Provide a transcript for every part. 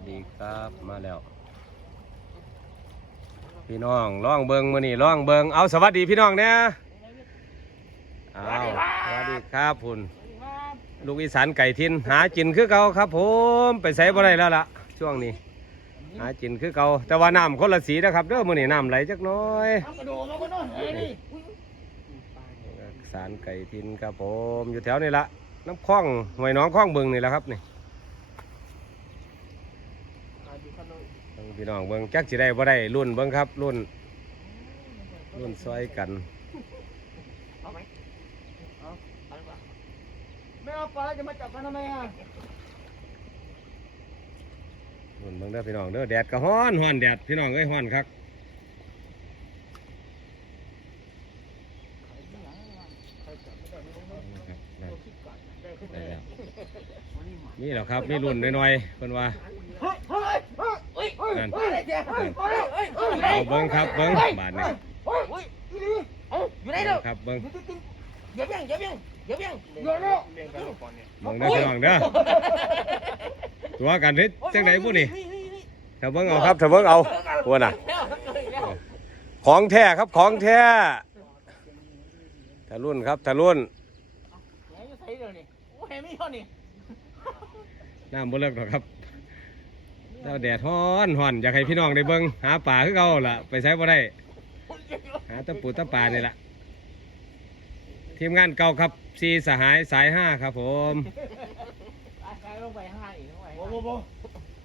สดีครับมาแล้ว พี่น้องล่องเบิงมือนี่ล่องเบิงเอาสวัสดีพี่น้องเนี่ยเอาสวัสดีครับพุ่นลูกอีสานไก่ทินหาจินคือเก่าครับ ผมไปใส่บ่ได้แล้วล่ะ ช่วงนี้ หาจินคือเก่าแต่ว่าน้ำคนละสีนะครับเด้อมือนี่น้ำไหลจักน้อยอีสารไก่ทินครับผมอยู่แถวนี้ละน้ำคลองหวยน้องคลองเบึงนี่แหละครับนี่เบิ่ง พี่น้องเบิ้งจักสิได้บ่ได้รุ่นเบิ้งครับรุ่นรุ่นซอยกันเอาไหมเอาเอาดีกว่าไม่เอาปลาแล้วจะมาจับมันทำไมอะรุ่นเบิ้งเด้อพี่น้องเด้อแดดก็ฮ้อนฮ้อนแดดพี่น้องเอ้ยฮ้อนครับได้แล้วนี่แหละครับนี่รุ่นน้อยๆเพิ่นว่า เฮ้ยเฮ้ยเฮ้ยเฮ้ยนั่นเฮ้ยเฮ้ยเฮ้ยเฮ้ยเฮ้ยเอาเบิ้งครับเบิ้งบาทนี่เฮ้ยเฮ้ยอีนี่เอ้าอยู่ไหนเด้อครับเบิ้งอยู่ที่กินเดี๋ยวยังเดี๋ยวยังเดี๋ยวยังเดี๋ยวเด้อเบิ้งเด้อพี่น้องเด้อตัวกันเฮ็ดจังไดผู้นี่ถ้าเบิ่งเอาครับถ้าเบิ่งเอาหัวน่ะของแท้ครับของแท้ถ้ารุ่นครับถ้ารุ่นไหนจะใส่เดี๋ยวนี้โอ้ยไม่ยอดนี่น้ำบ่เลิกหรอกครับ แล้วแดดฮ้อนฮ้อนอยากให้พี่น้องได้เบิ่งหาป่าคือเก่าล่ะ ไปใช้บ่ได้ หาตะปูตะปานี่ล่ะ ทีมงานเก่าครับซีสหายสายห้าครับผมใส่ลงไปห้าอีกลงไปโอ้โห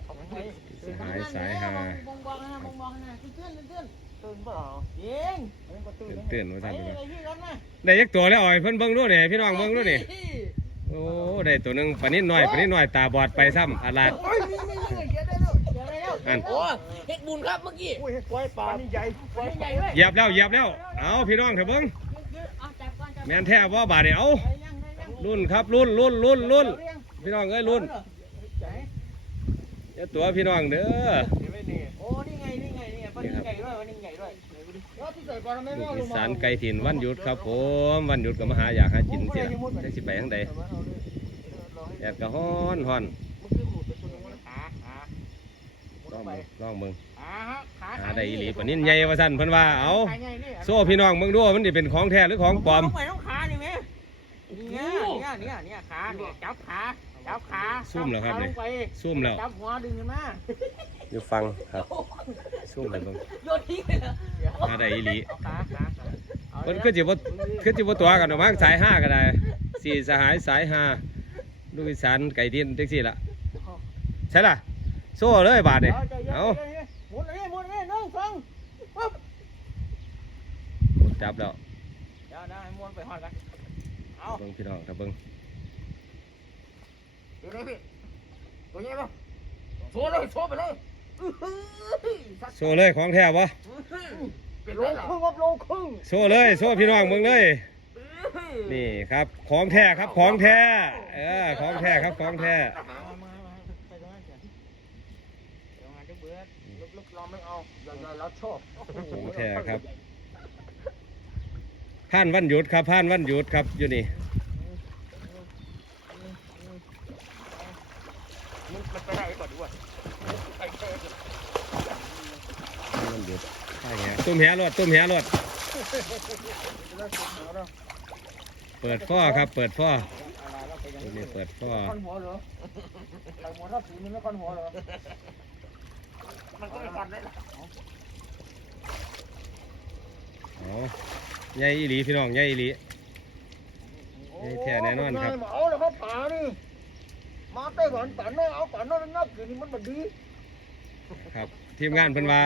เอาไปสหายสายห้ามองมองนะมองมองนะตื่นตื่นตื่นตื่นเปล่ายิงเตือนว่าไปท่านเลเด้อยพี่กันนะได้ยักตัวแล้วอ่อยเพิ่นเบิ่งดูนี่ให้พี่น้องเบิ่งดูนี่โอ้ได้ตัวหนึงปานนิดหน่อยปานนิดหน่อยตาบอดไปซ้ำอาลาด นได้แล้วนั่นโอ้เฮ็ดบุญครับเมื่อกี้โอ้ยเฮ็ดปล่อยปลานี่ใหญ่ปล่อยใหญ่ด้วยเหยียบแล้วเหยียบแล้ว เอาพี่น้องเถอะเบิ่งเอาจับก่อนจับแม่นแท้บ่บาดเดียวไปยังไปยังรุ่นครับรุ่นรุ่นรุ่นรุ่นเรียงพี่น้องเอ้ยรุ่นใจอย่าตัวพี่น้องเด้อโอ้นี่ไงนี่ไงนี่ไงปลานี่ใหญ่ด้วยปลานี่ใหญ่ด้วยแล้วที่ใส่ปลาทำไมไม่ลูกเอาลอีงมาสานไก่ถิ่นวันหยุดครับผมวันหยุดก็มาหาอยากหากินเสียจักสิไปทางใดแดดก็ฮ้อนฮ้อนล องเบิ่งลองเบิ่งหาได้อีหลีปานนี้ใหญ่ว่าซั่นเพิ่นว่าเอาโซ่พี่น้องเบิ่งดูว่ามันสิเป็นของแท้หรือของปลอมไปต้องขานี่ไหมเนี่ยเนี่ยเนี่ยเนี่ยขาเนี่ยจับขาจับขาซุ่มเหรอครับเนี่ย จัขาลงไปซุ่มแล้วจับหัวดึงขึ้นมาอยู่ฟังครับซุ่มให้เบิ่งโยนทิ้งเลยเหรอหาได้อีหลีเอาขาขาเอาเพิ่นคือสิบ่คือสิบ่ตัวกันดอกมั้งสายห้าก็ได้สี่สหายสายห้าลูกอีสานไก่ถิ่นจังซี่ล่ะใช่ล่ะ โซ่เลยบาดนี่ใจย็นเอาใจย็นหมุนเลยหมุนเลยหนึ่งสองปุ๊บจับแล้วเดี๋ยวนะให้หมุนไปหอดกันเอาเบิ่งพี่น้องถ้าเบิ่งเดี๋ยวนะพี่ตัวใหญ่ปะโชว์เลยโชว์ไปเลยอื้อหือโซ่เลยของแท้บ่เป็นโลครึ่งครับโลครึ่งโซ่เลยโซ่พี่น้องเบิ่งเลยนี่ครับของแท้ครับของแท้เออของแท้ครับของแท้ มามามาไปตรงนั้นเถอะเดี๋ยวงานจะเบื่อลึกๆ เราไม่เอาอย่าอย่าเราชอบโอ้โหของแท้ครับ ผ่านวันหยุดครับผ่านวันหยุดครับอยู่นี่มันมันไปได้ก่อนดีกว่าไปเถอะวันหยุดใช่แหตุ้มแหรถตุ้มแหรถเปิดฟ้อครับ เปิดฟ้อตัวนี้เปิดฟ้อคอนหัวเหรอใส่หมวกทับสีมันไม่คอนหัวเหรอ มันก็ไม่คอนได้อ๋อใหญ่อีหลีพี่น้องใหญ่อีหลีนี่แท้แน่นอนครับมาเอาแล้วครับป่านี่มาไต้หวันป่าน้อยเอาป่าน้อยนับกินนี่มันมันดีครับทีมงานเพิ่นว่า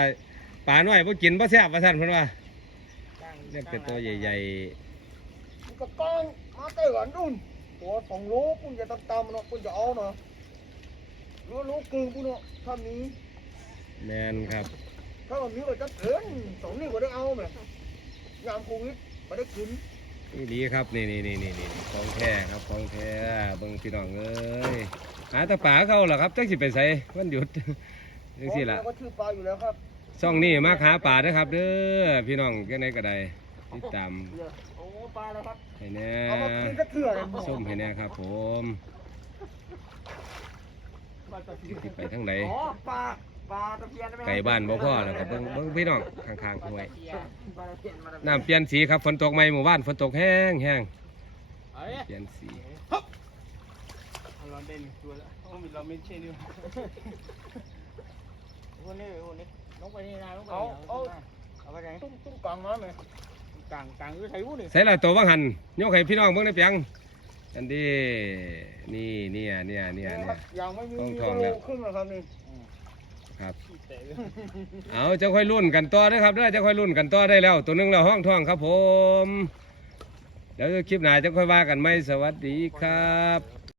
ปลาน้อยบ่กินบ่แซ่บว่าซั่นเพิ่นว่าเรียกแต่ตัวใหญ่มันก็กองมาไต้หวันนู่นตัวสองโลปุ่นจะตำๆเนาะปุ่นจะเอาเนาะโลโลกึ่งปุ่นเนาะถ้ามีๆ แมนครับ ถ้ามันมีก็จะเถินสองนี่ก็ได้เอาแม่ยามโควิดไม่ได้กินอีหลีครับนี่นี่นี่นี่นี่ของแท้ครับของแท้เบิ่งพี่น้องเอ้ยหาแตะป่าเขาเหรอครับจักสิไปไสวันหยุดจังซี่ล่ะเราก็ชื่อปลาอยู่แล้วครับช่องนี้มาหาป่าเด้อครับ เด้อพี่น้องจังไดก็ได้ติดตามโอ้ปลาแล้วครับให้แน่เอามากินสักเถื่อเลย ส้มให้แน่ครับผมปลา สิไปทางไหนอ๋อปลาปลาตะเพียนใช่ไหมไก่บ้านบ่พ่อแล้วก็เบิ่งเบิ่งพี่น้องข้างๆห้วยปลาตะเพียนมาตะเพียนน้ำเปลี่ยนสีครับฝนตกใหม่หมู่บ้านฝนตกแห้งแห้งเอ้ยเปลี่ยนสีเราเด่นตัวแล้วโอ้มีเราไม่เช่นด้วยคนนี้คนนี้ลงไปนี่นะลงไปเอาเอาเอาไปไหนตุ้มตุ้มกลางน้ำเลยกลางกลางคือไทยวุ้นนี่ใส่ละตัวว่างหันยกให้พี่น้องเบิ่งได้เปียง อันนี้นี่เนี่ยเนี่ยเนี่ยเนี่ย ยังไม่มีต้องมีทองแล้วโลครึ่งนะครับนี่ครับขี้แตกเอาจะค่อยรุ่นกันต่อนะครับเด้อจะค่อยรุ่นกันต่อได้แล้ว ตัวหนึงแล้วห้องท่องครับผม เดี๋ยวคลิปหน้าจะค่อยว่ากันไหมสวัสดีครับ